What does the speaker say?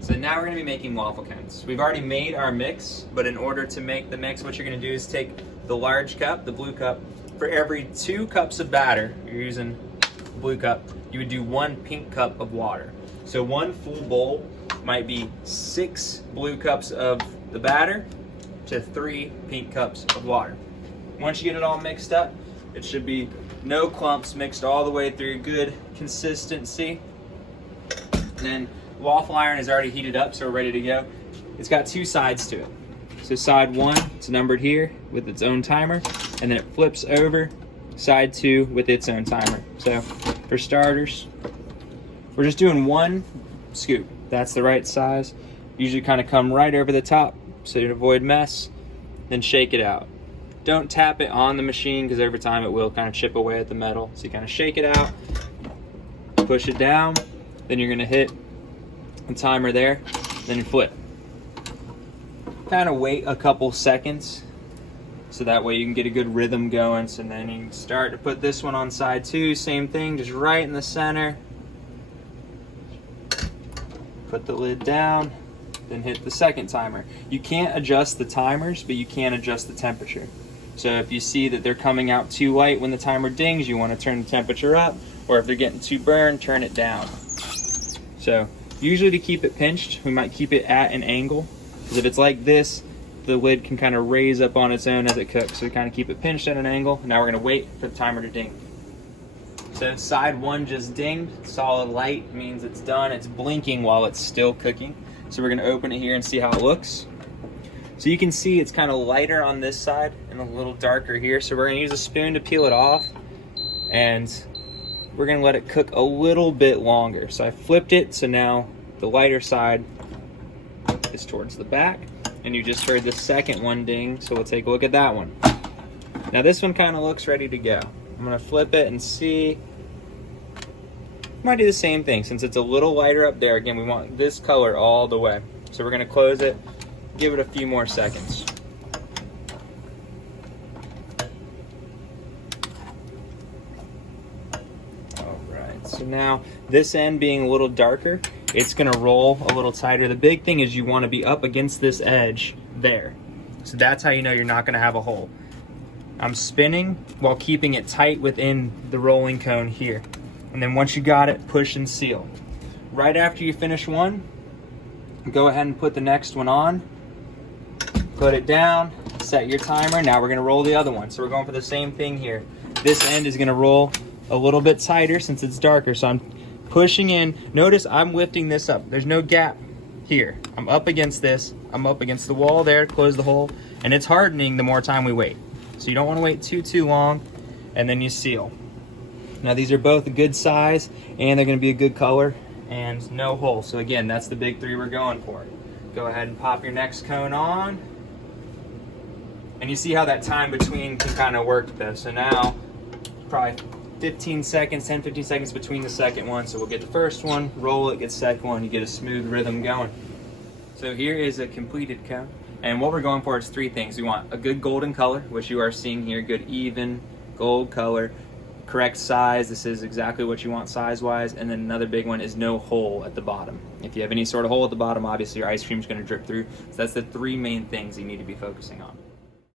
So now we're gonna be making waffle cones. We've already made our mix, but in order to make the mix, what you're gonna do is take the large cup, the blue cup. For every 2 cups of batter, you're using the blue cup, you would do 1 pink cup of water. So 1 full bowl might be 6 blue cups of the batter to 3 pink cups of water. Once you get it all mixed up, it should be no clumps, mixed all the way through, good consistency. And then waffle iron is already heated up, so we're ready to go. It's got 2 sides to it. So side 1, it's numbered here with its own timer, and then it flips over side 2 with its own timer. So for starters, we're just doing 1 scoop. That's the right size. Usually kind of come right over the top so you avoid mess, then shake it out. Don't tap it on the machine because over time it will kind of chip away at the metal. So you kind of shake it out, push it down, then you're gonna hit the timer there, then you flip. Kind of wait a couple seconds so that way you can get a good rhythm going. So then you can start to put this one on side 2, same thing, just right in the center. Put the lid down, then hit the second timer. You can't adjust the timers, but you can adjust the temperature. So if you see that they're coming out too light when the timer dings, you want to turn the temperature up, or if they're getting too burned, turn it down. So usually to keep it pinched, we might keep it at an angle, because if it's like this, the lid can kind of raise up on its own as it cooks. So we kind of keep it pinched at an angle. Now we're going to wait for the timer to ding. So side 1 just dinged. Solid light means it's done. It's blinking while it's still cooking. So we're going to open it here and see how it looks. So you can see it's kind of lighter on this side and a little darker here. So we're going to use a spoon to peel it off, and we're going to let it cook a little bit longer. So I flipped it, so now the lighter side is towards the back, and you just heard the second one ding, so we'll take a look at that one. Now this one kind of looks ready to go. I'm going to flip it and see. Might do the same thing. Since it's a little lighter up there, again, we want this color all the way. So we're going to close it, give it a few more seconds. All right, so now this end being a little darker, it's going to roll a little tighter. The big thing is you want to be up against this edge there. So that's how you know you're not going to have a hole. I'm spinning while keeping it tight within the rolling cone here. And then once you got it, push and seal. Right after you finish one, go ahead and put the next one on. Put it down, set your timer. Now we're going to roll the other one. So we're going for the same thing here. This end is going to roll a little bit tighter since it's darker. So I'm pushing in. Notice I'm lifting this up. There's no gap here. I'm up against this. I'm up against the wall there, close the hole. And it's hardening the more time we wait. So you don't want to wait too long, and then you seal. Now these are both a good size, and they're going to be a good color, and no hole. So again, that's the big 3 we're going for. Go ahead and pop your next cone on. And you see how that time between can kind of work though. So now, probably 15 seconds, 10, 15 seconds between the second one. So we'll get the first one, roll it, get the second one, you get a smooth rhythm going. So here is a completed cone. And what we're going for is 3 things. We want a good golden color, which you are seeing here, good even gold color, correct size. This is exactly what you want size-wise. And then another big one is no hole at the bottom. If you have any sort of hole at the bottom, obviously your ice cream is going to drip through. So that's the 3 main things you need to be focusing on.